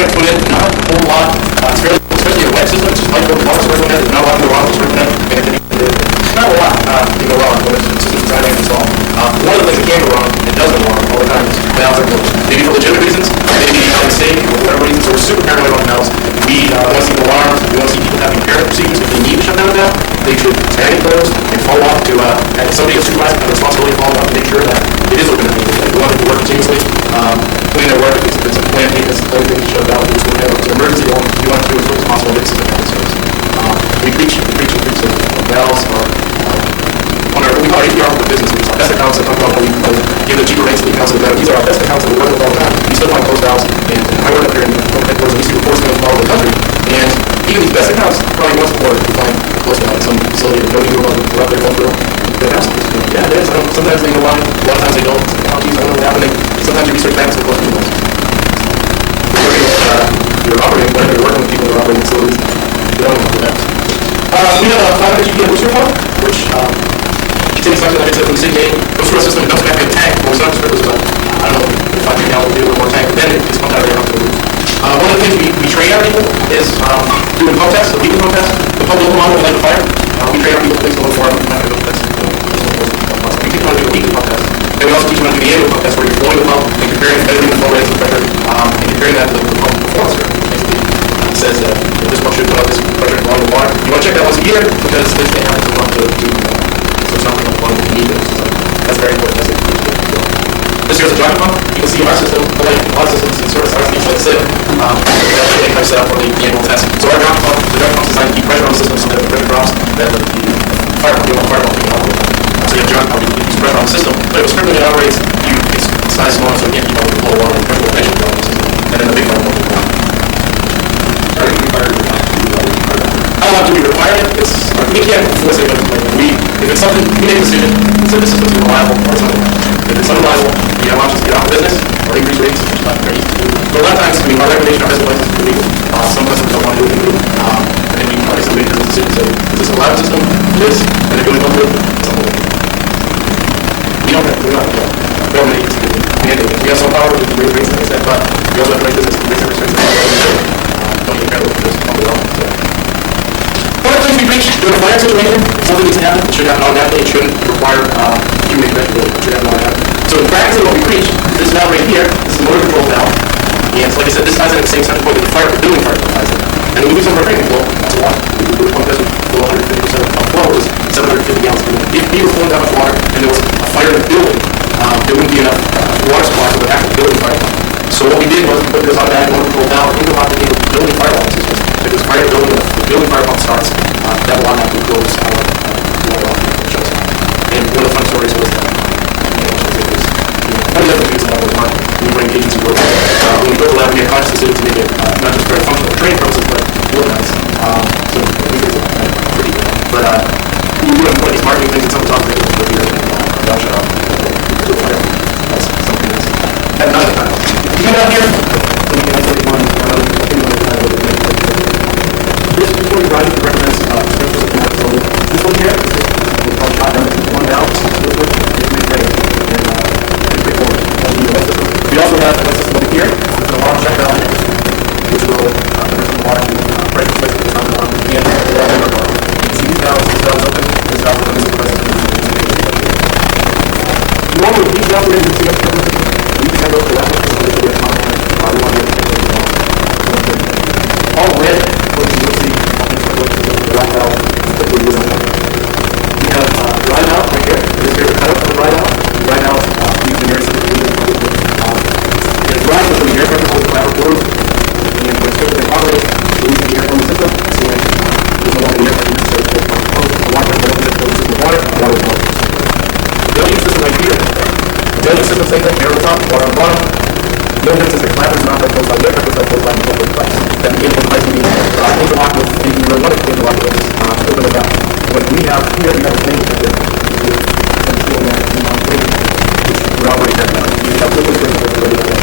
going to put in not a whole lot. It's fairly, especially a wet system. It's just like the water source connect. There's not a lot to go wrong with source connect. Not a lot can go wrong when it's system designed and installed. One of the things that can go wrong, and does go wrong all the time, is valves are closed. Maybe for legitimate reasons, maybe by mistake, or whatever reasons. So we're super paranoid about valves. We want to see the alarms. We want to see people having repair procedures. If they need to shut down a valve, they should tag it closed and follow up to and somebody who's supervising have a responsibility to follow up and make sure that it is open. We want it to work continuously. Putting their work, if it's a plant maintenance, everything is shut down. It's an emergency. You want to do as quick as possible. Get system down the stairs. We preach valves are on our, we call it APR for business. It's our best accounts that talk about how we give the cheaper rates to the accounts that these are our best accounts that we work with all the time. We still find closed valves, and I work up here in the headquarters, and we see reports from all over the country, and even these best accounts, probably once a quarter, we find closed valves in some facility that nobody knew about. We're up there going through their houses. Yeah, it is. Sometimes they go on, a lot of times they don't. Counties, I don't know what's happening. Sometimes you research banks that close to those. You're operating, whenever you're working with people who are operating facilities, you don't know that. We have a 500 GPM booster pump, which contains something like I said from the city goes through our system, it dumps back in a tank. Well, it's not just sprinklers, but I don't know if I can now do a little more tank, but then it's pumped out of there onto the roof. One of the things we train our people is doing pump tests, the weekly pump tests. The pump local model will light a fire. We train our people to fix the local fire. We teach them how to do a weekly pump test. And we also teach them how to do the annual pump test, where you're blowing the pump and comparing measuring the flow rates and pressure, and comparing that to the pump performance curve. It says that this pump should put out this pressure and volume of water. You want to check that once a year because there's the habits of pump to so it's not like a pump you need it. That's very important. That's it. This here's a joint pump. You can see our system, like a lot of systems in service, ours needs like SIP. That's really kind of set up for the annual test. So our joint pump, the joint pump is designed to keep pressure on the system so that if the pressure drops, that the fire pump, you want fire pump to be operated. So you have a joint pump, you keep pressure on the system. But if a sprinkler that operates, it's size small, so it can't keep up with the low water and pressure will eventually go on the system. And then the big fire pump will go on. I don't have to be required. We can't force it, but if it's something, we make a decision, so this system's reliable or something. If it's unreliable, we have options to get out of business or increase rates, which is not very easy to do. But a lot of times, our recommendation, our best advice is to legal. Some customers don't want to do it legally. And then we can probably make this decision, say, is this a reliable system? It is. And if you don't do it, it's not legal. We don't have to do it. Government agency do it. We have some power, we can raise rates, like I said, but we also have to make this raise restrictions. Don't even care what it is. One of the things we preach during a fire situation, something needs to happen. It should happen automatically. It shouldn't require human intervention. It should happen automatically. So in practice, what we preach, this valve right here, this is a motor control valve. And so like I said, this ties in at the same center point that the building fire ties in. And when we do some of our training flow, that's a lot. We do a pump test with 150% of flow is 750 gallons per minute. If we were flowing that much water and there was a fire in the building, there wouldn't be enough water supply for the actual building fire pump. So what we did was we put this automatic motor control valve into the building fire alarm systems. If it's fire building, the building fire pump starts, that will automatically close water off and shuts off. And one of the fun stories was that one of the other things that I would want when we bring agency work. When we built the lab, we had conscious decision to make it not just very functional for training purposes, but organized. So we think it's pretty good. But we do have one of these marketing things that someone talks about for years, and I'll shut up. That's something that's had another time. You come down here, we can actually one this before we ride, we recommend specials of the so this one here, we call shotgun, one valve, which is great. We also have a system over here, with an alarm check valve, which will bring some water to pressure switch at the time of the end. You can see these valves open, this valve opens, this valve opens. Normally, these valves are going to see up here. We can go for that one, so we can get all red, what you see, the right valve, typically isn't one. We have dry valve right here. This here is cut up for the dry valve. Dry valve used in air system. It's dry system, the air pressure holds the lateral flows. And when it's typically operated, we use the air from the system. So when there's no longer the air pressure necessary to close the water, the water will close. The deluge system right here. The deluge system, same thing, air on the top, water on the bottom. No difference is the clappers not that close by the air pressure, that close by the open device. Then the input device can be interlocked with anything you really want to interlock with this open it up. What we have here, we have a thing that would operate that now. We have liquid springs that are ready to go.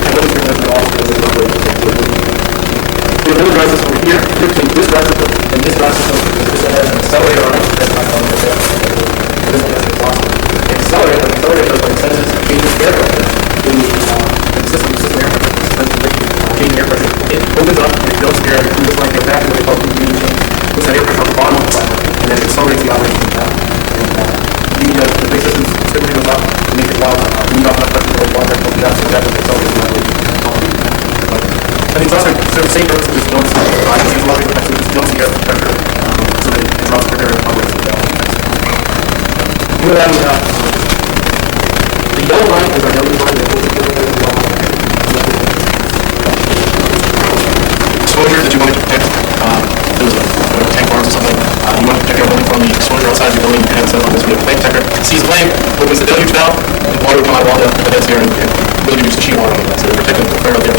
And liquid springs that are also ready to operate the same way. We have another dry system over here. Here between this dry system and this dry system, this one has an accelerator on it. That's not something right there. This one has an exhaust. The accelerator does what it says is changes air pressure in the system air pressure. opens up and it fills the air, and just like your back and it opens the unit, puts that air pressure on the bottom of the platform, and then it accelerates the operation of the valve. The big system typically goes up to make the valve lead off enough pressure to the water goes down, so that will accelerate the operation. I mean, it's also the same purpose as don't see don't see air pressure, so that it drops the air and operates the valve. Moving on, the yellow line is our yellow line that goes exposure that you want to protect, those tank bars or something, you want to protect your building from the exposure outside of your building, and so this will be a flame protector. Sees the flame, opens the deluge valve, and water will come out of all the heads here, and really reduce the sheet water on that, so they're protecting the flare out there.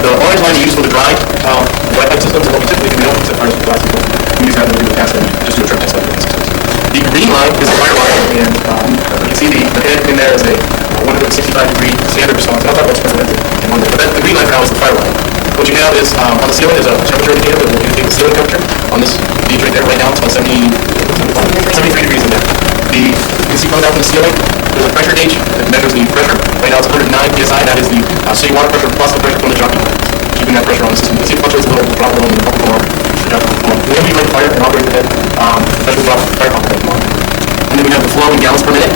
The orange line you use for the dry wet pipe systems is what we typically do. We don't use it for the dry systems. We use that when we do the cast and just do a trip test on the systems. The green line is the fire line, and you can see the head in there is a 165-degree standard response. I'll talk about experimented in one day, but the green line for now is the fire line. What you have is, on the ceiling, there's a temperature indicator that will indicate the ceiling temperature. On this gauge right there, right now, it's about 73 degrees in there. You can see coming down from the ceiling, there's a pressure gauge that measures the pressure. Right now it's 109 psi, that is the city water pressure plus the pressure from the jockey, keeping that pressure on the system. You can see it fluctuates a little, drop a little, and up more. Whenever you light fire and operate the head, pressure will drop, fire pump will come on. And then we have the flow in gallons per minute.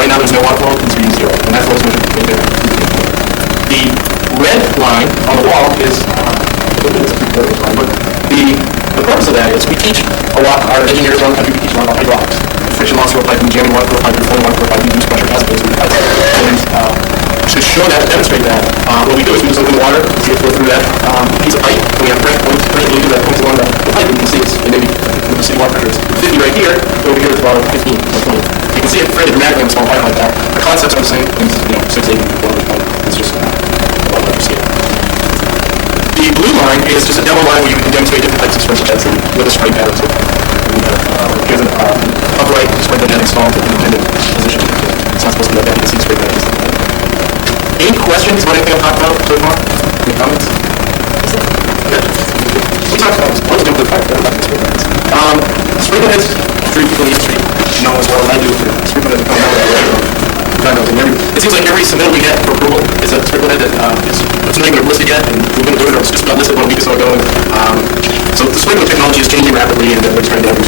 Right now there's no water flow, it's reading 0, and that flow is measured right there. The red line on the wall is, the purpose of that is we teach a lot, our engineers around the country, we teach a lot about hydraulics. Friction loss through a pipe, and jamming water through a pipe, and flowing water through a pipe, reduce pressure as opposed to the pipe. And to show that, to demonstrate that, what we do is we just open the water, see it flow through that piece of pipe, and we have pressure points, we do that points along the pipe, and you can see it's, and maybe with the city water pressure is 50 right here, over here it's about 15 or 20. You can see it fairly dramatically on a small pipe like that. The concepts are the same, it's, 6, 8, 12 pipe. It's just a lot of scale. The blue line is just a demo line where you can demonstrate different types of sprinkler heads with a spray pattern. Here's an upright sprinkler head installed in an independent position. It's not supposed to be like that. You can see spray pattern. Any questions about anything I've talked about so far? Any comments? Yeah. We talked about this. Let's jump to the fact that I'm talking spray pattern. Sprinkler heads, three people in the industry know as well as I do. Sprinkler heads come out of the it seems like every submittal we get for approval is a sprinkler head that it's not even listed yet, and we're going to do it, or it's just about listed 1 week or so ago. So the sprinkler technology is changing rapidly, and we're trying to have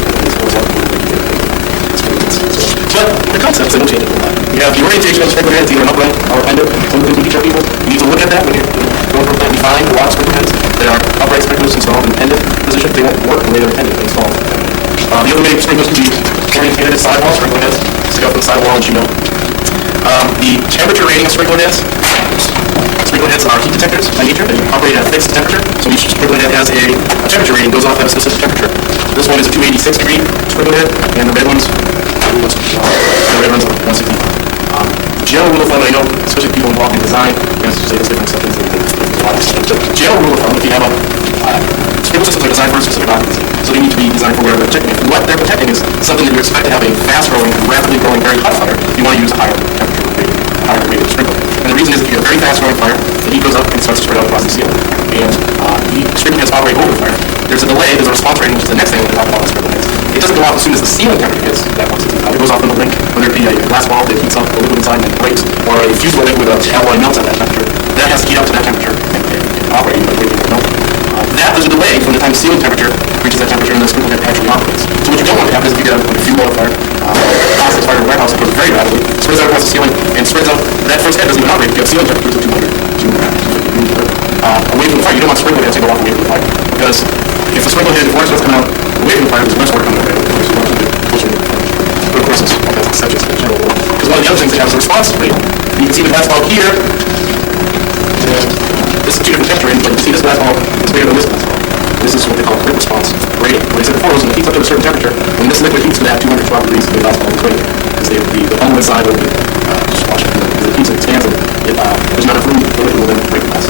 but the concepts don't change a lot. We have the orientation of the sprinkler heads, either an upright or pendant. Some of the things we teach our people, you need to look at that when you're going from plan. You find a lot of sprinkler heads that are upright sprinklers installed in pendant position. They won't work the way they're intended to install. The other way sprinklers can be orientated as sidewall sprinkler heads. Stick up to the sidewall and shoot out. The temperature rating of sprinkler heads are heat detectors by nature. They operate at a fixed temperature. So each sprinkler head has a temperature rating, goes off at a specific temperature. This one is a 286 degree sprinkler head, and the red one's are 160. General rule of thumb, I know, especially people involved in design, you're going to say this different stuff. General rule of thumb, if you have a sprinkler systems are designed for a specific occupancy, so they need to be designed for where they're protecting. If what they're protecting is something that you expect to have a fast-growing, rapidly growing, very hot fire, you want to use a higher temperature rating, higher rated sprinkler. And the reason is if you have a very fast-growing fire, the heat goes up and starts to spread out across the ceiling. And the sprinkler heads operate over the fire. There's a delay, there's a response rating, which is the next thing we're going to talk about with sprinkler heads. It doesn't go off as soon as the ceiling temperature hits that 165. It goes off in the link, whether it be a glass ball that heats up the liquid inside and breaks, or a fusible liquid with alloy melts at that temperature. That has to heat up to that temperature and operate, but it will melt. There's a delay from the time the ceiling temperature reaches that temperature and the sprinkler head actually operates. So what you don't want to happen is if you get a fuel oil fire, constant fire in a warehouse, it goes very rapidly, spreads out across the ceiling, and spreads out, that first head doesn't even operate if you have ceiling temperatures of 200, away from the fire. You don't want sprinkler heads to go off away from the fire, because if the sprinkler head, if water starts coming out away from the fire, there's less water coming out of the fire. But of course, that's exceptions to the general rule. Because one of the other things that has a response rate, you can see the glass ball here, this is 2 different temperature ranges, but you can see this glass ball is bigger than this glass ball. This is what they call quick response rating. What I said before was when it heats up to a certain temperature, when this liquid heats to that 212 degrees, the glass ball is rated. Because the bubble inside will just watch it, because it heats and expands and there's not enough room for the liquid within the break glass.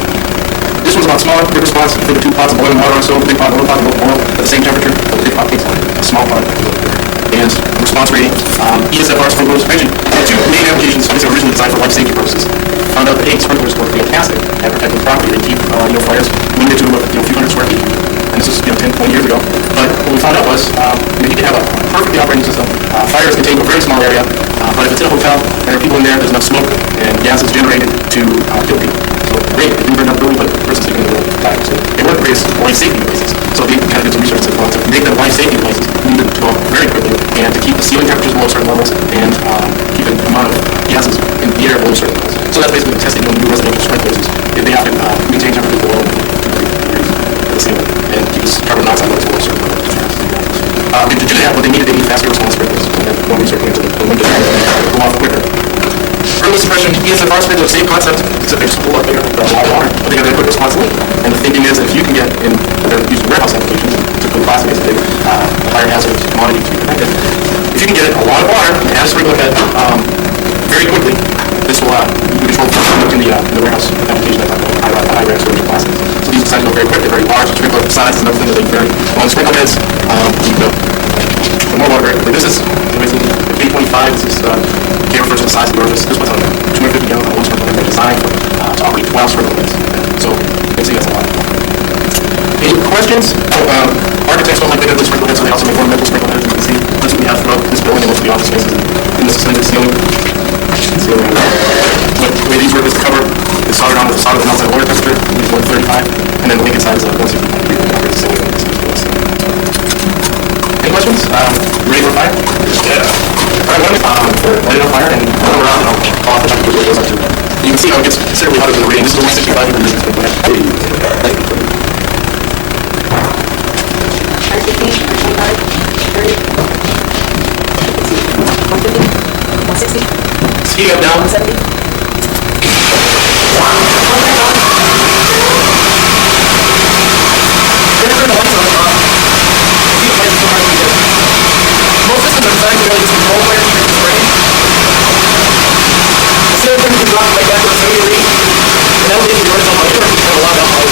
This one's a lot smaller, quick response. You think of 2 pots of boiling water or so, the big pot and the little pot both boil at the same temperature, but the big pot takes a small pot. And response rating, ESFR sprinklers mentioned. The 2 main applications, these are originally designed for life safety purposes. Found out that sprinklers work fantastic at protecting property. They keep fires limited to a few hundred square feet. And this was 10, 20 years ago. But what we found out was you can have a perfectly operating system. Fire is contained to a very small area, but if it's in a hotel and there are people in there, there's enough smoke and gases generated to kill people. So great, it didn't burn down the building, but the person's taking the building. safety devices. So we kind of did some research to make them life safety devices, we need to develop very quickly, and to keep the ceiling temperatures below certain levels, and keep the amount of gases in the air below certain levels. So that's basically testing on new residential sprinklers. If they have to maintain temperatures below 2 degrees at the ceiling, and keep this carbon monoxide levels below certain levels. And to do that, what they need faster response sprinklers. And one research into the windows go off quicker. Thermal suppression, ESFR sprinklers, same concept, except they just hold up bigger, a lot of water, but they got a quick response rate. And the thinking is that if you can get in, they're using warehouse applications, typically plastic is a big fire hazard commodity to be protected. If you can get a lot of water and add a sprinkler head very quickly, this will control in the warehouse application I talked about, high rare storage of plastics. So these designs go very quick, they're very large, sprinkler size is another thing that they vary. On the sprinkler heads, you go more water very quickly. This is the K25, this is K refers to the size of the orifice. This one's on 250 gallons on one sprinkler head. They're designed to operate 12 sprinkler heads. So basically that's a lot. Any questions? Architects don't like big ugly sprinkler heads, so they also make ornamental sprinkler heads. You can see that's what we have throughout this building and most of the office spaces in the suspended ceiling. The way these work is the cover is soldered on with the solder and outside water temperature, which is 135, and then the link inside is 165 degrees ceiling. Any questions? Ready for fire? Yeah. Alright, let it on fire and run around and I'll call off the temperature where it goes up to. You can see how it gets considerably hotter than the rating. This is a 165 degree sprinkler head. Speed up down. 170. Most systems are designed to really control where you can spray. Instead of them drop like that for 70 degrees, and that will give you yours on my ear, you have a lot of alcohol.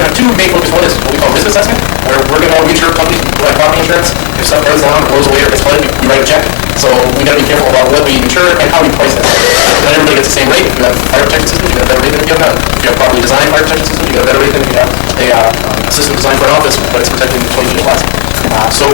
we have two main focuses. One is what we call risk assessment, where we're going to insure companies like property insurance. If stuff goes down, blows away, or gets flooded, we write a check. So we got to be careful about what we insure and how we price that. Not everybody gets the same rate. If you have fire protection systems, you got a better rate than if you have none. If you have properly designed fire protection systems, you got a better rate than if you have a system designed for an office, but it's protecting 20 feet of glass. So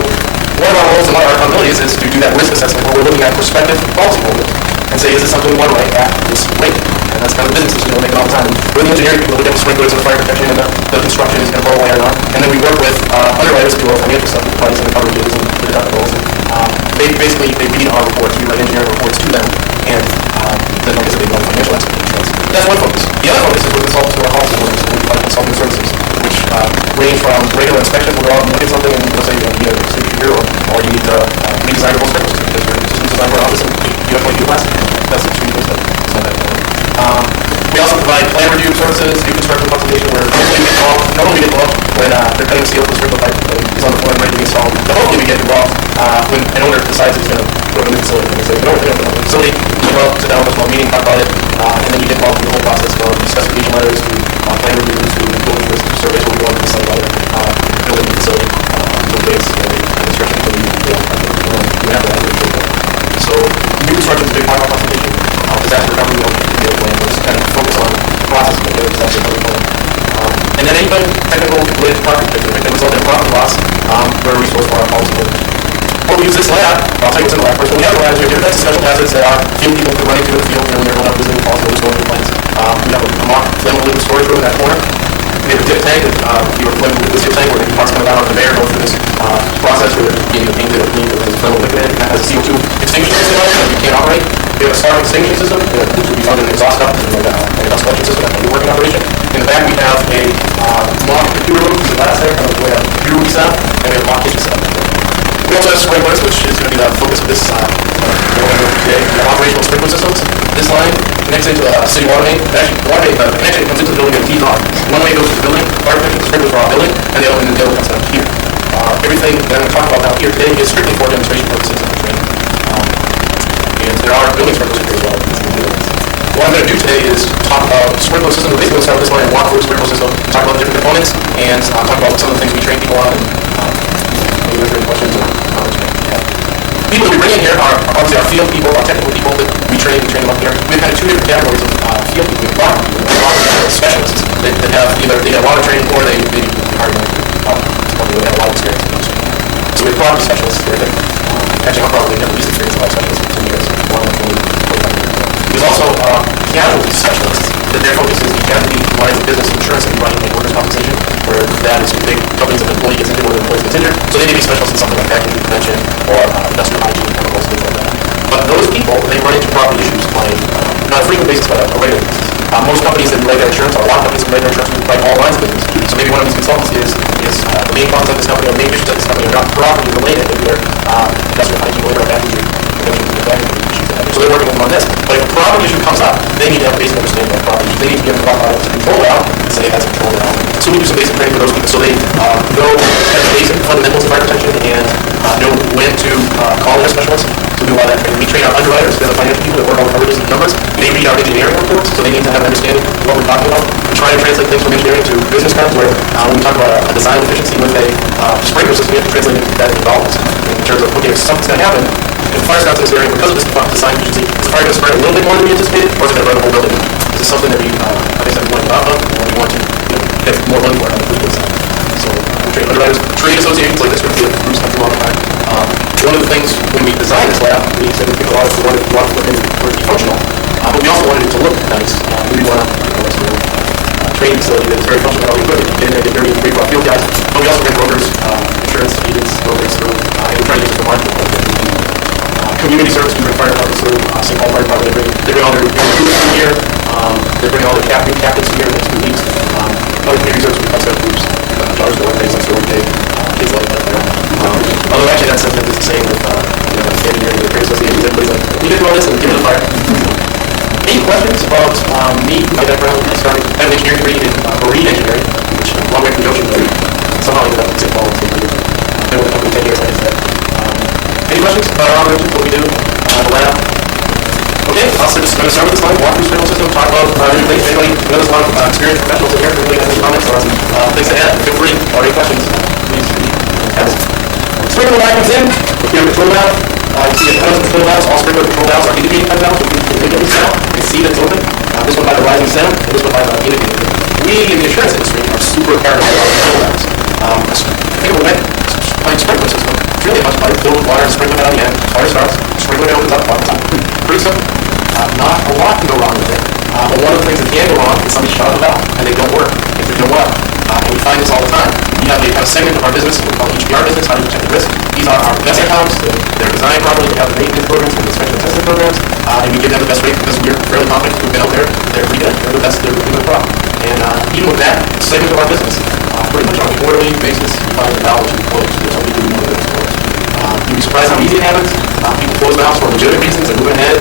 one of our roles and one of our accountabilities is to do that risk assessment where we're looking at prospective policyholders and say, is this something we want to write at this rate? And that's kind of the business decision we're making all the time. We're the engineering people, look at the sprinklers and the fire protection and the construction is going to blow away or not. And then we work with underwriters to do all financial stuff, the price and the coverages and the deductibles. They read our reports. We write engineering reports to them, and then like I said, they know the financial aspect of insurance. That's one focus. The other focus is with consultants to our policyholders and we provide consulting services, which range from regular inspections where we'll look at something and we'll say you need a signature here or you need to redesign your whole sprinkler system because your system's designed for an office and you have 22 plastic. That's extremely good stuff. It's not that important. We also provide plan review services, new construction consultation where normally we get involved when they're cutting steel for the sprinkler pipe is on the floor and ready to be installed. But hopefully we get involved when an owner decides he's going to put a new facility. And they say, no, we don't have a facility. We go out, sit down with a small meeting, talk about it, and then you get involved in the whole process from specification letters to plan reviews to building risk surveys where we go into the site letter, building the facility, build base, and construction until we have that. So new construction is a big part of our consultation. Disaster recovery, we don't need to plan. We'll just kind of focus on the process of the disaster recovery plan. And then anything technical related to property protection, if it results in property loss, we're a resource for our policyholders. Well, we use this lab. I'll tell you what's in the lab first. When we have the lab, we have different types of special hazards that field people can run into in the field when they're going out visiting policyholders going to the plants. We have a mock flammable liquid storage room in that corner. We have a dip tank that if you were flammable liquid dip tank where the parts coming down on the conveyor go through this process where they're being painted or cleaned with flammable liquid in it. That has a CO2 extinguishing system on it that you can't operate. We have a spark extinguishing system, which will be found in an exhaust duct and a dust collection system that can be working operation. In the back we have a mock computer room, the glass there, we have a computer room setup, and we have a mock kitchen setup. We also have sprinklers, which is going to be the focus of this today. We have operational sprinkler systems. This line connects into the city water main. Actually, the water main, the connection comes into the building and tees off. One way goes to the building, fire protection, the sprinklers for our building, and the other comes down here. Everything that I'm going to talk about down here today is strictly for demonstration purposes and training. And there are building sprinklers here as well. What I'm going to do today is talk about sprinkler systems. We're basically going to start with this line and walk through a sprinkler system, talk about the different components, and talk about some of the things we train people on. And maybe there's any questions or comments you may have. People that we bring in here are obviously our field people, our technical people that we train them up here. We have kind of two different categories of field people. We have specialists that have either they have a lot of training or they are they have a lot of experience in the industry. So we have property specialists here that actually I'm probably have the least experience of our specialists for 10 years. There's also casualty specialists that their focus is the casualty lines of business insurance that we run like workers' compensation, where that is big companies if an employee gets injured or an employee gets injured. So they may be specialists in something like packaging prevention or industrial hygiene, chemicals, things like that. But those people, they run into property issues on not a frequent basis, but a regular basis. Most companies that write their insurance, or a lot of companies that write their insurance, write all lines of business. So maybe one of these consultants is the main problems of this company or the main issues of this company are not property related, maybe they're industrial hygiene related or packaging issues. So they're working with them on this. But if a property issue comes up, they need to have a basic understanding of property issues. They need to be able to talk about it to control valve and say that's a control valve. So we do some basic training for those people so they know kind of basic fundamentals of fire protection and know when to call their specialists. So we do a lot of that training. We train our underwriters, the financial people that work on coverages and numbers. They read our engineering reports, so they need to have an understanding of what we're talking about. We try to translate things from engineering to business terms where when we talk about a design efficiency with a sprinkler system, we have to translate that into dollars in terms of, okay, if something's going to happen, if the fire starts in this area because of this design efficiency, is the fire going to spread a little bit more than we anticipated, or is it going to burn the whole building? This is something that we, like I said, we want to get off of, and we want to get more money for it on the legal side. So we train underwriters, trade associations like this group come through all the time. One of the things when we designed this lab, we said that people wanted to put in for it to be functional, but we also wanted it to look nice. We want to training facility that is very functional, all the equipment, get in there, get dirty, and great for our field guys. But we also bring brokers, insurance agents, brokers through, and we try to use it for marketing. Community service, we bring fire departments through, St. Paul Fire Department, they bring all their groups here, they bring all their captains here in the next 2 weeks. Other community service, we set up groups, Jars Go Days, on Story Day, kids like that there. Although actually that sentiment is the same with, standing here in the trade associations, everybody's like, we did all this and give it a fire. Any questions about me, my background? I have an engineering degree in marine engineering, which is a long way from the ocean, but somehow I ended up in St. Paul. I've been with the company 10 years, like I said. Any questions about our operations, what we do, the lab? Okay. Okay, so just going to start with this line, walk through sprinkler system, talk about different things. Anybody knows a lot of experienced professionals in here, if anybody has any comments or some things to add, feel free, or any questions, please ask. Sprinkler line comes in, with your control valve. You see a ton of control valves, all sprinkler control valves are indicating type valves, which you can take sound, you can see that it's open. This one by the rising sound, and this one by the indicator. We in the insurance industry are super paranoid about control valves. I think we're playing sprinkler system. It's really much like fill with water and sprinkler it on the end. Fire starts, sprinkler opens up, bottoms up. Pretty simple. Not a lot can go wrong with it. But one of the things that can go wrong is somebody shut off the valve and they don't work. If they don't work, and we find this all the time. We have a segment of our business, we call HPR business, how do you protect the risk. These are our best accounts, they're designed properly, we have the maintenance programs and the inspection and testing programs, and we give them the best rate because we're fairly confident we've been out there, they're pretty good, they're the best, they're doing the problem. And even with that segment of our business, pretty much on a quarterly basis, we find the valve which we close, which we do more than those close. You'd be surprised how easy it happens. People close valves for legitimate reasons, they're moving ahead.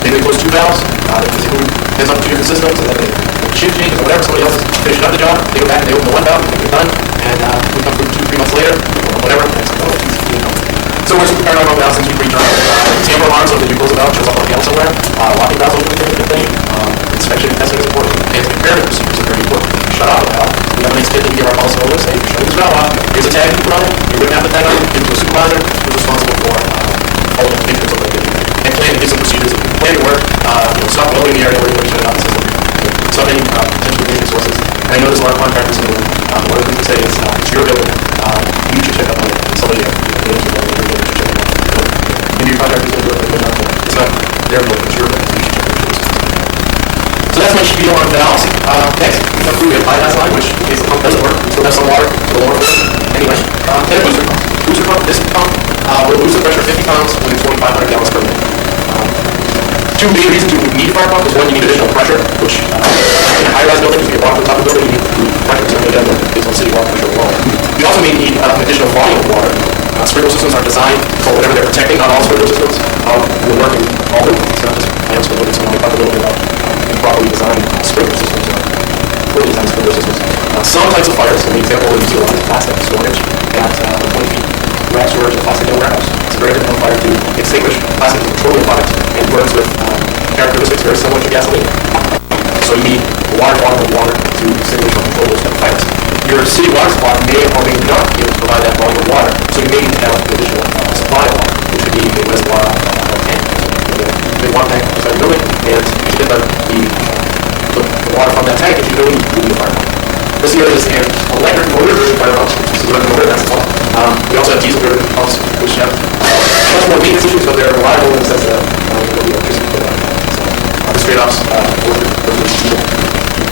Maybe they close two valves, because they move heads up two different systems, and then they shift changes or whatever, somebody else is finishing up the job, they go back and they open the one valve, they think they're done, and we come through 2-3 months later, or whatever, and it's like, oh, geez, you know. So we're super paranoid about valves since we pre-turn. Tamper alarm, so that you close a valve, shows up on a panel somewhere. Locking valves open, is a good thing. Inspection and testing is important. And preparing procedures are very important. Shut off the valve. We have a nice kit that we give our policyholders, say, if you're shutting this valve off, here's a tag you put on it, you wouldn't have the tag on it, give it to a supervisor who's responsible for all the maintenance of that. And plan to get some procedures. If you plan your work, stop blowing in the area where you're going to shut it off the system. Stop any potential dangerous sources. And I know there's a lot of contractors in the room. One of the things we say is, it's your building. You should check up on it. And somebody else should check up on it. Maybe your contractor's going to do it, but it's not their building, it's your building. So you should check up on it. So that's my spiel on valves. Next, we come through, we have bypass line, which in case the pump doesn't work, we still have some water to the lower floor. Anyway, and a booster pump. Booster pump, this pump will boost the pressure 50 pounds within 2,500 gallons per minute. Two main reasons you would need a fire pump is one, you need additional pressure, which in a high-rise building, if you get water from the top of the building, you need pressure to go down based on city water pressure alone. You also may need additional volume of water. Sprinkler systems are designed for whatever they're protecting. Not all sprinkler systems will work in all buildings. It's not just plants for buildings. So when we talk a little bit about improperly designed sprinkler systems, poorly designed sprinkler systems. Some types of fires, an example is you see a lot of plastic storage at 20 feet. Rack storage of plastic in a warehouse. It's a very difficult fire to extinguish. Plastic is a petroleum product and burns with characteristics very similar to gasoline. So you need a water volume of water to extinguish or control those type of fires. Your city water supply may or may not be able to provide that volume of water, so you may need to have an additional supply of water, which could be a reservoir tank. Big water tank inside the building, and you should get the water from that tank if you really need a fire pump. This here is an electric motor-driven fire pump, which is electric motor, that's the one. We also have diesel-driven pumps, which have much more maintenance issues, but they're reliable in the sense that the electricity for that. So the straight ops work with diesel.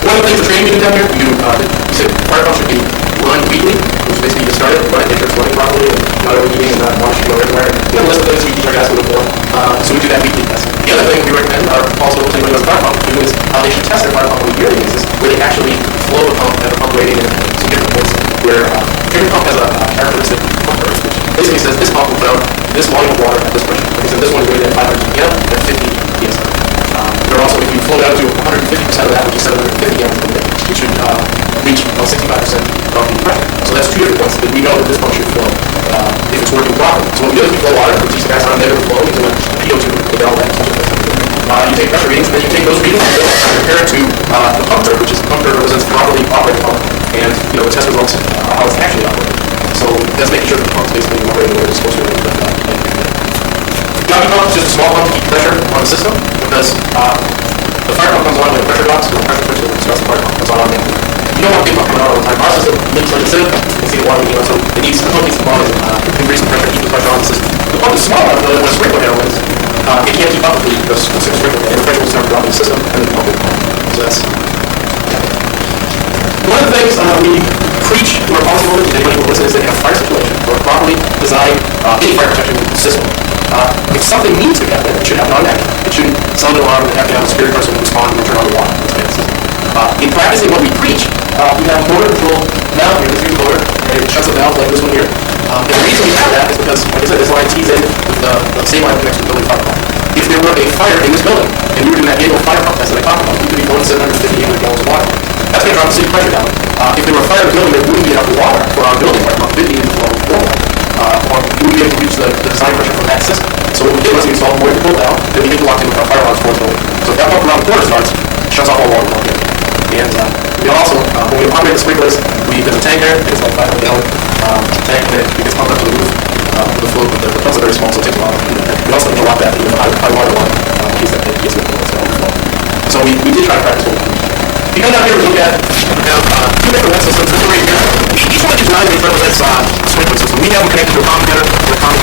One of the things the training we do down here, we said fire pump should be run weekly, which basically you start it, run it, make sure it's running properly, and not overheating and not water should go everywhere. We have a list of things we teach our guys to look for, so we do that weekly test. The other thing we recommend our policyholders anybody who has a fire pump do is they should test their fire pump on a yearly basis, where they actually flow the pump at a pump rating and some different points, where every pump has a characteristic pump rate, which basically says this pump will put out this volume of water at this pressure. Like I said, this one is rated at 500 ppm at 50 psi. There are also, if you flow down to 150% of that, which is 750 gallons per minute, you should reach about 65% of the pressure. So that's two different points that we know that this pump should flow if it's working properly. So what we do is we flow water, we teach the guys how to measure the flow into a PO2, the valve that you take pressure readings, and then you take those readings and compare it to the pump curve, which is the pump curve represents properly operating pump, and the test results are how it's actually operating. So that's making sure that the pump's basically operating the way it's supposed to. Jockey pump is just a small pump to keep pressure on the system, because the fire pump comes on with a pressure box, so the pressure switch that starts the fire pump comes on there. You don't want a big pump coming out all the time. Our system leaks like a sieve, you can see the water leaking out, so the pump needs to come on and increase the pressure, keep the pressure on the system. The pump is small enough that when a sprinkler handle is, it can't keep up with the sprinkler, and the pressure will start dropping the system, and then the pump will come. So that's one of the things we preach to our policyholders and anybody who listens is that in a fire situation or a properly designed any fire protection system, if something needs to happen, it should happen on that. It shouldn't sound an alarm and have to have a security person respond and turn on the water. In practicing what we preach, we have a motor control valve here, the fuse motor, and it shuts a valve like this one here. And the reason we have that is because, like I said, this line tees in with the same line connects to the building fire pump. If there were a fire in this building, and we were doing that annual fire pump test that I talked about, we could be pulling 750, 800 gallons of water. That's going to drop the city pressure down. If there were a fire in the building, there wouldn't be enough water for our building fire pump, 50 into flow or we wouldn't be able to reach the design pressure from that system. So what we did was we installed more pull down, then we interlocked in with our fire alarm towards the building. So if that pump around the corner starts, it shuts off all water around here. And we also, when we operate the sprinklers, there's a tank there, it's like 500 gallon tank that gets pumped up to the roof. The flow, the pumps are very small, so it takes a while. We also need to lock that, even high water line, in case that tank gets overflow. So we did try to practice what we can. If you come down here and look at, we have two different wet systems. This one right here, each one of these diagrams represents a sprinkler system. We have them connected to a common header, to a common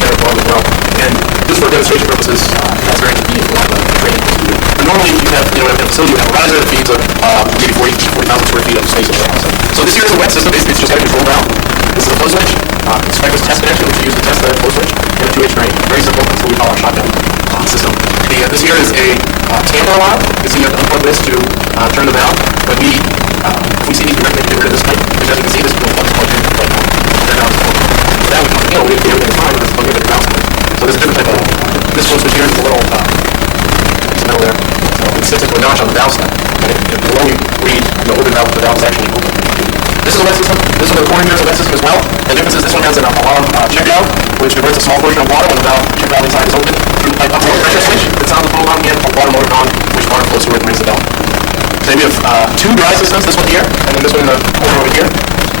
header above as well. And just for demonstration purposes, that's very convenient for a lot of training. But normally, you have, in a facility, you have a riser that feeds maybe 40,000 square feet of space over there. So this here is a wet system. Basically, it's just got a control valve. This is a flow switch. Sprinklers test connection, which we use to test that flow switch, and a 2H drain. Very simple. That's what we call our shotgun system. This here is a tamper valve. You can see you have to unplug this to turn the valve. But if we see these, we recommend get rid of this pipe, because as you can see, this is plugged in right now. So that would come, we have everything fine, but it's plugged into the valve. So there's a different type of, this flow switch here is a little, it's metal there. So it sits into a notch on the valve side. And below you read the open valve, the valve is actually open. This is a wet system. This one, the corner here is a wet system as well. The difference is this one has an alarm check valve, which diverts a small portion of water when the valve check valve inside is open through the pipe up to a pressure switch. It's on the pull on again, water motor on, which water flows through it and raises the valve. Then we have two dry systems, this one here, and then this one in the corner over here.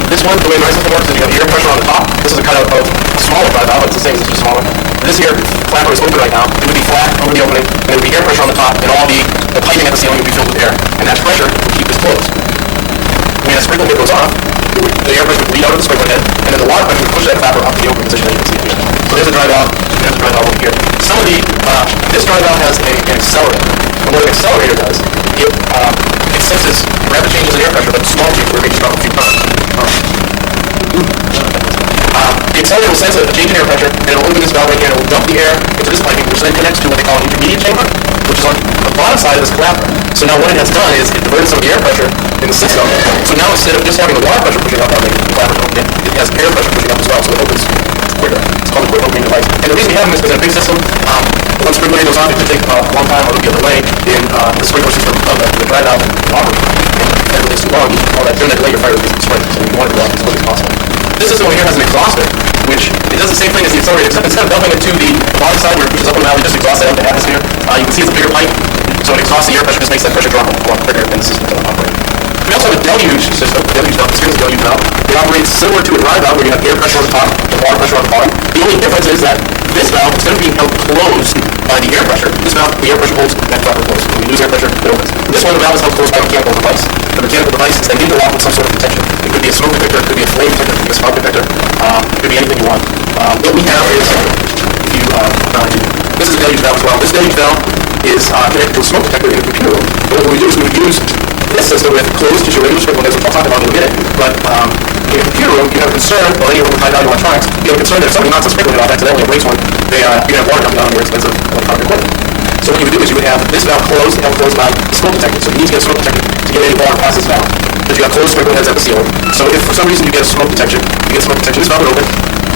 This one, the way the dry system works is you have air pressure on the top. This is a cutout of a smaller dry valve, it's the same, it's just smaller. This here, flapper is open right now. It would be flat over the opening, and there would be air pressure on the top, and all the piping at the ceiling would be filled with air. And that pressure would keep this closed. When that sprinkler head goes off, the air pressure would bleed out of the sprinkler head, and then the water pressure would push that flapper up to the open position that you can see here. So there's a dry valve, and there's a dry valve over here. Some of the, this dry valve has an accelerator. And what an accelerator does, it senses rapid changes in air pressure, but small changes where it reaches about a few tons. The accelerator will sense a change in air pressure, and it will open this valve right here, and it will dump the air into this piping, which then connects to what they call an intermediate chamber, which is on the bottom side of this clapper. So now what it has done is it diverted some of the air pressure in the system. So now instead of just having the water pressure pushing up on the clapper opening, it has air pressure pushing up as well, so it opens quicker. It's called a quick opening device. And the reason we have them is because in a big system, once sprinkler head goes off, it could take a long time, or it could be a delay in the sprinkler system of the dry valve and operate. And if it's too long, all that during that delay, your fire will be sprayed. So you want it to go off as quick as possible. This system over here has an exhauster, which it does the same thing as the accelerator, except instead of dumping it to the bottom side where it pushes up and down, it just exhausts it out to the atmosphere. You can see it's a bigger pipe, so it exhausts the air pressure, just makes that pressure drop a lot quicker than the system doesn't operate. We also have a deluge system, deluge valve. This here is a deluge valve. It operates similar to a dry valve where you have air pressure on the top and water pressure on the bottom. The only difference is that this valve, instead of being held closed by the air pressure, this valve, the air pressure holds that flapper closed. When you lose air pressure, it opens. This one, the valve is held closed by a mechanical device. The mechanical device is then interlocked with some sort of protection. It could be a smoke detector, it could be a flame detector, it could be a smoke detector, it could be anything you want. What we have is, this is a deluge valve as well. This deluge valve is connected to a smoke detector in a computer room. But what we do is we would use this system with closed tissue regular sprinkler heads, which I'll talk about in a minute. But in a computer room, you have a concern, or any room with high value electronics, you have a concern that if somebody knocks a sprinkler head off accidentally and breaks one, you can have water coming down on your expensive electronic equipment. So what you would do is you would have this valve closed and held closed by the smoke detector. So you need to get a smoke detector to get any water past this valve. Because you have closed sprinkler heads at the ceiling. So if for some reason you get a smoke detection, this valve would open,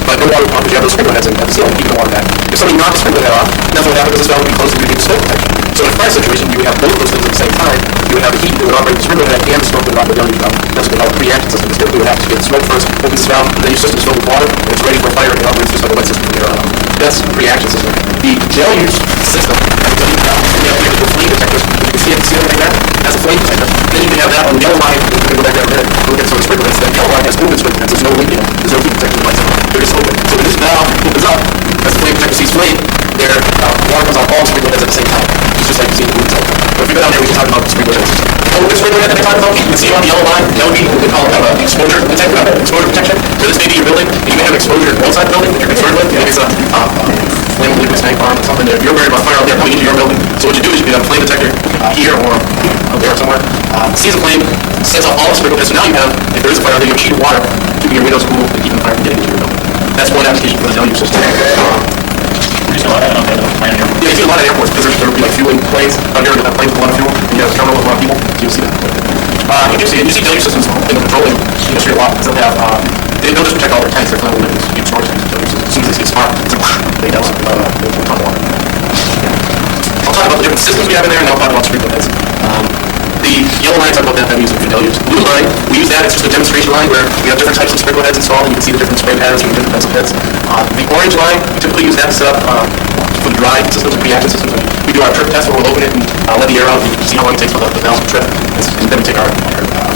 but no water pump because you have those sprinkler heads at the ceiling, keeping the water back. If somebody knocks the sprinkler head off, nothing would happen because this valve would be closed and you would need smoke detection. So in a fire situation, you would have both those things at the same time. You would have the heat that would operate the sprinkler head and the smoke that would operate the deluge valve. That's what they call a pre-action system. Because typically you would have to get the smoke first, open this valve, then your system is filled with water, and it's ready for a fire, and it operates just like a wet system from here on out. That's the pre-action system. The deluge system has a deluge valve. You have the flame detectors. You can see at the ceiling right there. That's a flame detector. Then you can have that on the yellow line. We can go back there in a minute. Look at some of the sprinkler heads. That yellow line has open sprinkler heads. There's no leaking. There's no heat detector device. They're just open. So when this valve opens up, as the flame detector sees flame, water comes out all the sprinkler heads at the same time. It's just like you see in the movie itself. But if you go down there, we can talk about the sprinkler heads. Oh, this sprinkler head that they talk about, you can see on the yellow line, that would be what they call exposure detector, exposure protection. So this may be your building, and you may have exposure outside the building that you're concerned with. Maybe it's a flammable liquid snake farm or something that if you're worried about fire out there coming into your building. So what you do is you can have a flame detector here or out there somewhere. Sees a flame, sets off all the sprinkler heads. So now you have, if there is a fire out there, you have a sheet of water keeping your windows cool and keeping the fire from getting into your building. That's one application for the deluge system. You see a lot of that on the plane here. Yeah, you see a lot of airports because there will be like fueling planes out here that have planes with a lot of fuel, and you have a terminal with a lot of people, so you'll see that. You see deluge systems in the petroleum industry a lot because they'll have, they'll just protect all their tanks, their flammable liquids, deep storage tanks. As soon as they see a spark, it's like, they douse it with a ton of water. I'll talk about the different systems we have in there, and I'll talk about sprinkler heads. The yellow line, I talk about that using for deluge. The blue line, we use that, it's just a demonstration line where we have different types of sprinkler heads installed, and you can see the different spray patterns and the different pencil heads. The orange line, we typically use that to set up for the dry systems and pre-action systems. We do our trip test where we'll open it and let the air out, and see how long it takes for the valves to trip. And then we take our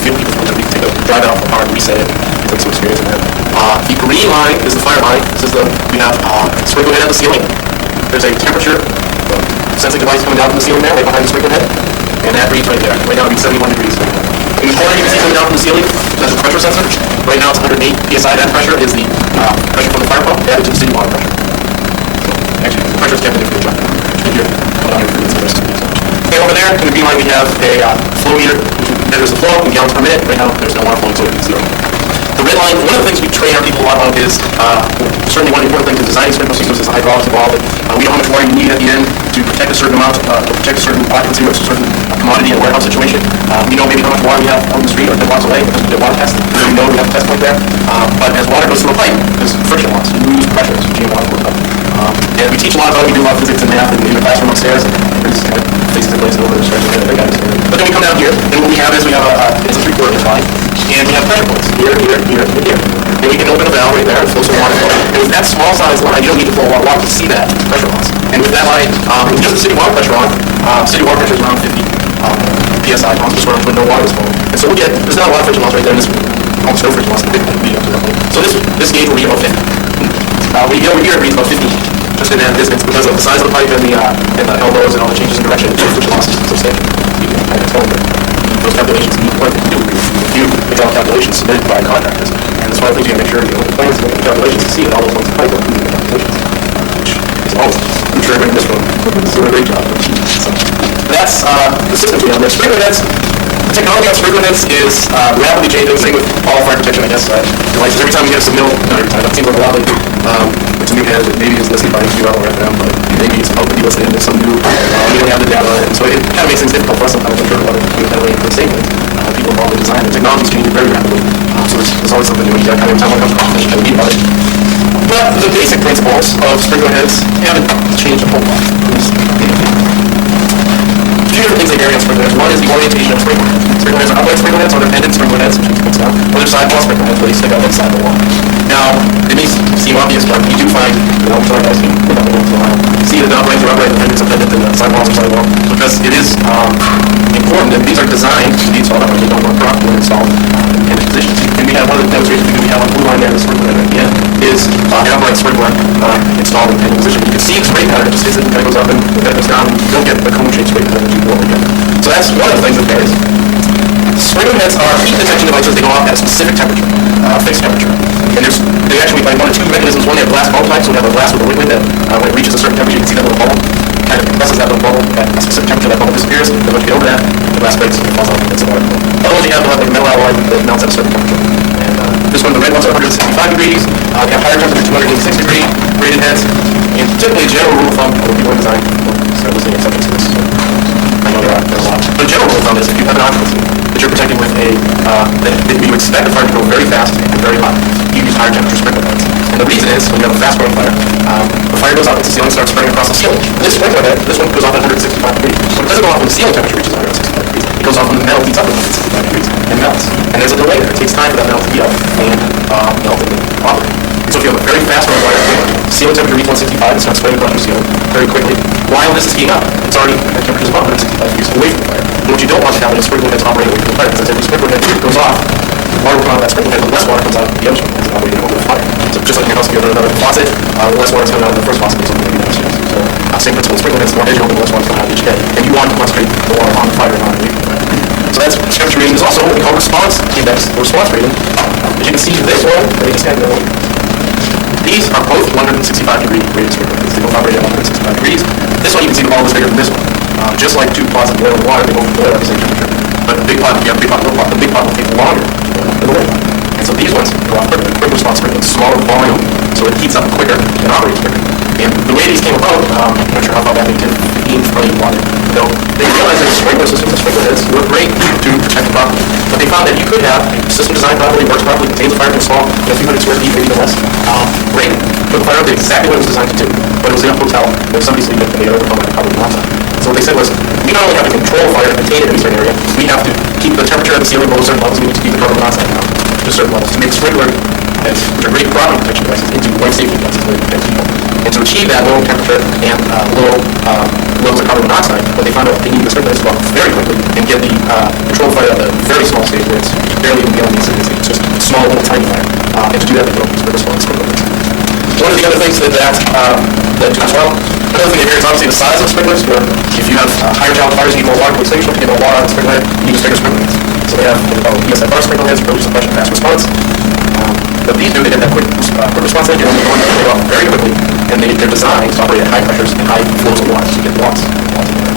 fuel people, we take a drive it off the car and reset it, take some experience in that. The green line is the fire line. This is we have sprinkler head at the ceiling. There's a temperature sensing device coming down from the ceiling there, right behind the sprinkler head, and that reads right there. Right now it'll be 71 degrees. In the corner you can see coming down from the ceiling, that's the pressure sensor. Right now it's 108 psi. That pressure is the pressure from the fire pump added to the city water pressure. Actually, the pressure is kept in different jump. Okay, over there in the green line we have a flow meter, which measures the flow in gallons per minute. Right now there's no water flowing, so it's zero. The red line, one of the things we train our people a lot on is certainly one of the important things in designing sprinkler systems is the hydraulics involved. We know how much water you need at the end to protect a certain amount, to protect a certain occupancy or a certain commodity in a warehouse situation. We know maybe how much water we have on the street or 10 blocks away because we did water testing. We know we have a test point there. But as water goes through a pipe, there's friction loss. You lose pressure as GM water goes up. And we teach a lot about it. We do a lot of physics and math in the classroom upstairs. Everybody's kind of faces and places over there. But then we come down here, and what we have is we have it's a 3/4 inch line, and we have pressure points here, here, here, and here. And we can open a valve right there and flow some water. And with that small size line, you don't need to flow a lot of water to see that pressure loss. And with that line, just the city water pressure on, city water pressure is around 50 psi pounds per square inch when no water is flowing. And so we get, there's not a lot of friction loss right there. There's almost no friction loss in the big up to that point. So this gauge will read about 50. We get over here, it reads about 15. Just in that distance because of the size of the pipe and the elbows and all the changes in direction. So friction loss is substantial. Those calculations need work to do. You make all calculations submitted by contractors. And that's why I think you gotta make sure you look at the plans and look at the calculations to see that all those points of pipe are included in the calculations. Which is always, I'm sure everybody in this room is doing a great job. So that's the systems we have there. Sprinkler heads. The technology on sprinkler heads is rapidly changing. Same with all fire protection, I guess. Devices. Every time we get a submittal, not every time, that seems like a lot lately. It's a new head that maybe is listed by QL or FM, but maybe it's supposed to be listed into some new, we don't have the data, and so it kind of makes things difficult for us sometimes to figure out what to do that way for the same things. People involved in design, the technology is changing very rapidly, so there's always something new, and you gotta kind of every time one comes across, you gotta read about it. But the basic principles of sprinkler heads haven't changed a whole lot. A few different things they vary on sprinkler heads. One is the orientation of sprinkler heads. Sprinkler heads are upright sprinkler heads or dependent sprinkler heads, which is down, or they're sidewall sprinkler heads where they stick out inside the wall. Now, it may seem obvious, but you do find, like I see, see that the uprights are upright, dependents are dependent, and the sidewalls are sidewall, because it is important that these are designed to be installed upright. They don't work properly when installed in positions. And we have one of the demonstrations we have on the blue line there, the sprinkler head at the end, is an upright sprinkler installed in position. You can see the spray pattern, it just hits it, and kind of goes up, and then it goes down, and you don't get the cone-shaped spray pattern that you go over again. So that's one of the things that varies. Sprinkler heads are heat detection devices. They go off at a specific temperature, fixed temperature. And they actually by one of two mechanisms. One, they have glass bulb type, so we have a glass with a liquid that when it reaches a certain temperature, you can see that little bubble. Kind of compresses that little bubble at a specific temperature. That bubble disappears. And once you get over that, the glass breaks and it falls off and it's a water flow. Otherwise, you have like a metal alloy that melts at a certain temperature. And this one, the red ones are 165 degrees. They have higher temperature, 286 degree rated heads. And typically, a general rule of thumb for people in design, start listing exceptions to this. So I know there are a lot. But a general rule of thumb is if you have an occupancy that you're protecting with that you expect the fire to go very fast and very hot, you use higher temperature sprinkler heads. And the reason is, when you have a fast growing fire, the fire goes up into the ceiling and starts spreading across the ceiling. This sprinkler head, this one goes off at 165 degrees. But it doesn't go off when the ceiling temperature reaches 165 degrees. It goes off when the metal heats up at 165 degrees and melts. And there's a delay there. It takes time for that metal to heat up and melt and operate. So if you have a very fast growing fire, ceiling temperature reaches 165 and starts spreading across your ceiling very quickly. While this is heating up, it's already at temperatures above 165 degrees away from the fire. And what you don't want to happen is sprinkler heads operating away from the fire, because as every sprinkler head goes off, water will come out of that sprinkler head, but less water comes out of the other sprinkler heads operating over the fire. So just like in your house, if you have another faucet, less water is coming out of the first faucet than something maybe downstairs. So same principle, sprinkler heads, the more edge open, the less water is coming out of each head. And you want to concentrate the water on the fire and not away from the fire. So that's temperature rating. There's also what we call response index, or response rating. As you can see, this one, let me just kind of these are both 165 degree rated sprinkler heads. They both operate at 165 degrees. This one you can see the bulb is bigger than this one. Just like two pots of oil and water, they both boil at the same temperature. But the big pot, if you have a big pot, little pot, the big pot will take longer to boil than the little pot. And so these ones go off quicker. Quick response sprinkler, smaller volume, so it heats up quicker and operates quicker. And the way these came about, I'm not sure how far back they did, 15 water. You know, they realized that sprinkler systems and sprinkler heads work great to protect the property. But they found that you could have a system designed properly, works properly, contains a fire control, a few hundred square feet, maybe even less. Great. But the fire did exactly what it was designed to do. But it was in a hotel, there was somebody sleeping, and they had overcome like carbon monoxide. So what they said was, we not only have to control fire and contain it in a certain area, we have to keep the temperature of the ceiling below certain levels, we need to keep the carbon monoxide down to certain levels to make sprinkler heads, which are great property protection devices, into white safety devices that protect people. And to achieve that low temperature and low levels of carbon monoxide, but they found out they need the sprinklers to go off very quickly and get the controlled fire at a very small stage where it's barely even beyond the incident. It's just a small little tiny fire. And to do that, they go sprinkler sprinklers. One of the other things that do as well, another thing that varies obviously the size of sprinklers. Where if you have higher challenge fires, you need more water to extinguish them. You get more water on the sprinkler, you need a bigger sprinkler heads. So they have ESFR sprinkler heads, early suppression, fast response. But these do, they have that quick response engine. They go off very quickly, and they're designed to operate at high pressures and high flows of water, so you get lots.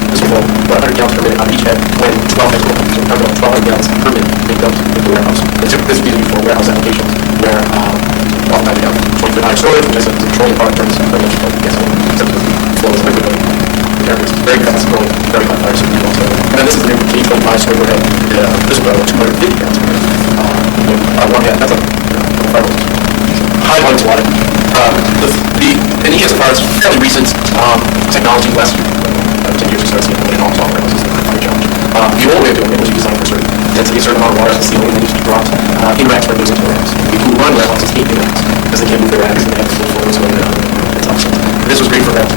This will flow about 100 gallons per minute on each head when 12 heads go. So we're talking about 1200 gallons per minute being dumped into the warehouse. This is used for warehouse applications where oftentimes you have 20-foot high storage, which is a petroleum product turns very much like gasoline, except it flows liquidly. It's very fast growing, very high fire speed also. And then this is the new K25 sprinkler head. This will go 250 gallons per minute. On one hand, that's a fire high volumes of water. And ESFR is fairly recent technology, last 10 years or so, it's in all software houses that fire challenge. The old way of doing it was you design for certain density, a certain amount of water as the ceiling, and then you just dropped in racks sprinklers into the warehouse. People who run warehouses hate the racks because they can't move their racks and they have to full flows when it's awesome. This was great for that.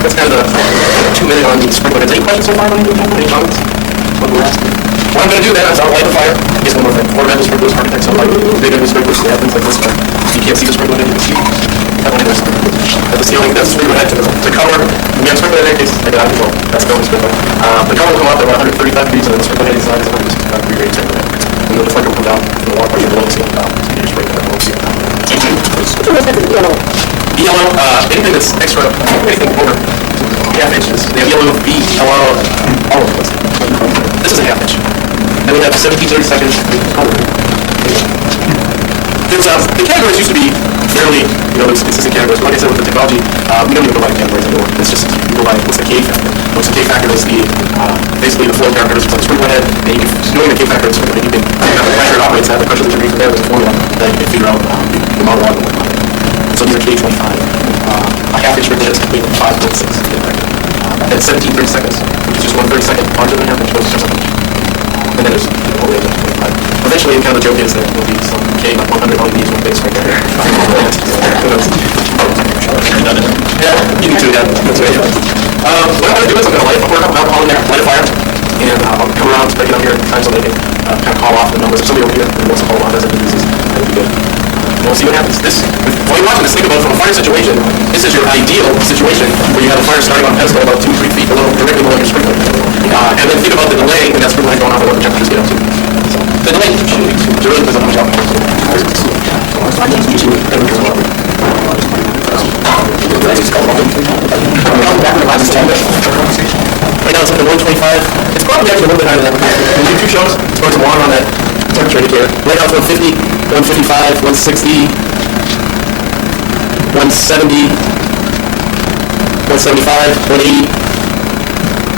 That's kind of the 2-minute on the sprinkler. Any questions so far on any comments? What we're asking? What I'm going to do then is I'll light the fire. Here's one more thing. Ornamental sprinklers, architects don't like big ugly sprinklers. They have things like this. You can't see the sprinkler, you can see that one in there. At the ceiling, that's the sprinkler head to cover. We have a sprinkler head in case I get out of control. That's the only sprinkler. The cover will come up at about 135 degrees, and then the sprinkler head inside is 160 degree sprinkler head. And the deflector will come down from the water pressure below the ceiling down. So you just break that below the ceiling down. Yellow, anything that's extra, anything over half inches. They have yellow, B, yellow, all of those. This is a half inch. And we have 17-30 seconds. The categories used to be fairly, there's consistent categories. But like I said, with the technology, we don't even go by categories anymore. It's just, we go by what's the K factor. What's the K factor is the, basically the flow characteristics of the sprinkler head. And you can, knowing the K factor of the sprinkler head, you can figure out the pressure it operates at, the pressure that you're reading from there, there's a formula that you can figure out the amount of water going on. So these are K25. A half inch sprinkler head is complete with 5.6 K factor. At 17-30 seconds, which is just 1 30-second larger than half inch, goes just like an inch. And then there's all the way up to 25. Eventually, kind of the joke is that there'll be some K, like 100 on these one base right there. Yeah, you need to, yeah, that's right. What I'm going to do is I'm going to light alcohol in there, light a fire, and I'll come around, break it up here times so they can kind of call off the numbers. If somebody over here who wants to call on as it uses, that would be good. And we'll see what happens. While you're watching this, think about from a fire situation, this is your ideal situation where you have a fire starting on a pedestal about 2-3 feet below, directly below your sprinkler. And then think about the delay when that sprinkler going off and what the temperatures get up to. So, the delay really depends on how much alcohol is right now it's up to 125. It's probably actually a little bit higher than that. When you do 2 shows, it's going to water on that temperature indicator. Right now it's 150, 155, 160, 170, 175, 180,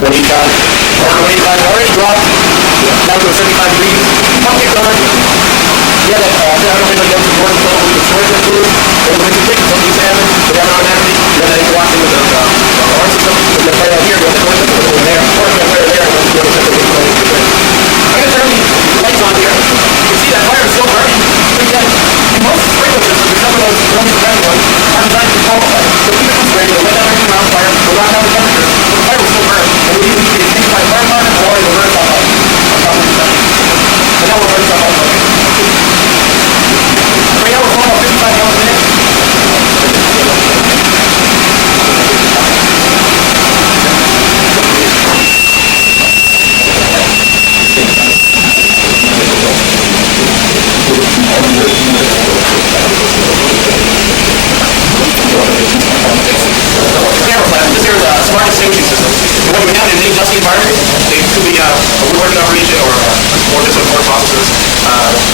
185. 185 already dropped. Down to 75 degrees. Pump kicked on. Yeah, I don't think I'll get to work with the storage that too. And when you take some of these salmon, they have it automatically. And then you walk into the alarm system. We're going to play out here. We're going to put it over there. Or we're going to play it there. And we're going to put it over there. I'm going to turn the lights on here. You can see that fire is still burning. But yet, most sprinkler systems, except for those ones that red ones, are designed to control fire. So even if it's ready to let that energy around fire, we'll round down the temperature. So the fire will still burn. And we either need to take by fire department or the burn stuff out. On top of the stuff. And now we'll burn stuff out. Right now we're flowing about 55 gallons a minute. This here is a smart extinguishing system. And what we have in any dusty environment, it could be a woodworking operation or just a water processes,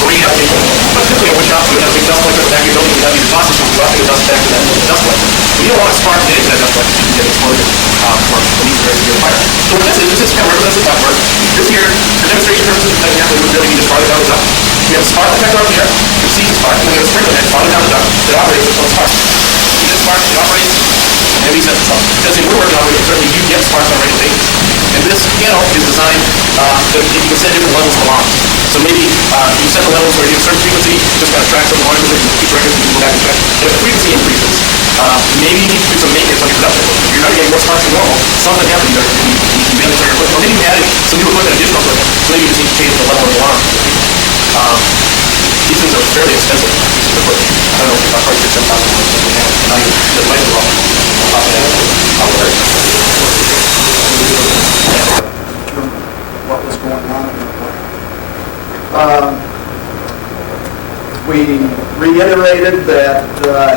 marine application. But typically a wood shop, you have a big dust collector in the back of your building, you have your exhaust system dropping the dust back to that dust collector. But you don't want to spark it into that dust collector, you can get exploded for these very severe fire. So what this is kind of represents the ductwork. This here, for demonstration purposes, for example, we would really need to spark it down the duct. We have a spark detector over here, you see the spark, and we have a sprinkler head farther down the duct that operates with one spark. You get spark, it operates, and resets itself. Because in woodworking operation, certainly you get sparks on a regular basis. And this piano is designed that you can set different levels of alarms. So maybe you set the levels where you have a certain frequency, just kind of track some lines and keep records and go back and check. And if the frequency increases, maybe you need to do some maintenance on your production equipment. If you're not getting more sparks than normal, something happened there. You manage on your equipment. Or maybe you added some new equipment, additional equipment. So maybe you just need to change the level of the alarm. These things are fairly expensive pieces of equipment. I don't know if I'll probably get $10,000 now the lights are off. What was going on in the plant. We reiterated that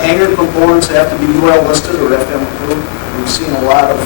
hangar components have to be UL listed or FM approved. We've seen a lot of